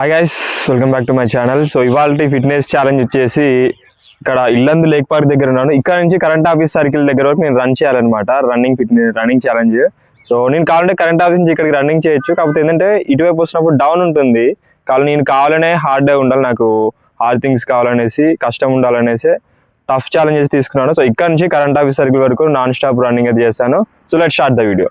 Hi guys, welcome back to my channel. So ఇవాళ fitness challenge వచ్చేసి ఇక్కడ Yellandu lake park దగ్గర ఉన్నాను. ఇక్కడ నుంచి కరెంట్ ఆఫీస్ సర్కిల్ దగ్గర వరకు నేను రన్ చేయాలన్నమాట. Running challenge. సో నేను కావాలంటే కరెంట్ ఆఫీస్ నుంచి ఇక్కడికి రన్నింగ్ చేయొచ్చు. కాకపోతే ఏంటంటే ఇటువైపు వచ్చినప్పుడు డౌన్ ఉంటుంది. నేను కావాలనే హార్డ్గా ఉండాలి, నాకు హార్డ్ థింగ్స్ కావాలనేసి, కష్టం ఉండాలనేసి టఫ్ ఛాలెంజెస్ తీసుకున్నాను. సో ఇక్కడ నుంచి కరెంట్ ఆఫీస్ సర్కిల్ వరకు నాన్ స్టాప్ రన్నింగ్ అయితే చేశాను. So let's start the video.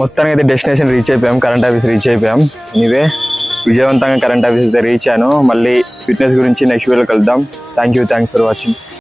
మొత్తానికి అయితే డెస్టినేషన్ రీచ్ అయిపోయాం, కరెంట్ ఆఫీస్ రీచ్ అయిపోయాం. ఇవే విజయవంతంగా కరెంట్ ఆఫీస్ అయితే రీచ్ అయ్యాను. మళ్ళీ ఫిట్నెస్ గురించి నెక్స్ట్ వీడియోలో కలుద్దాం. Thanks for watching.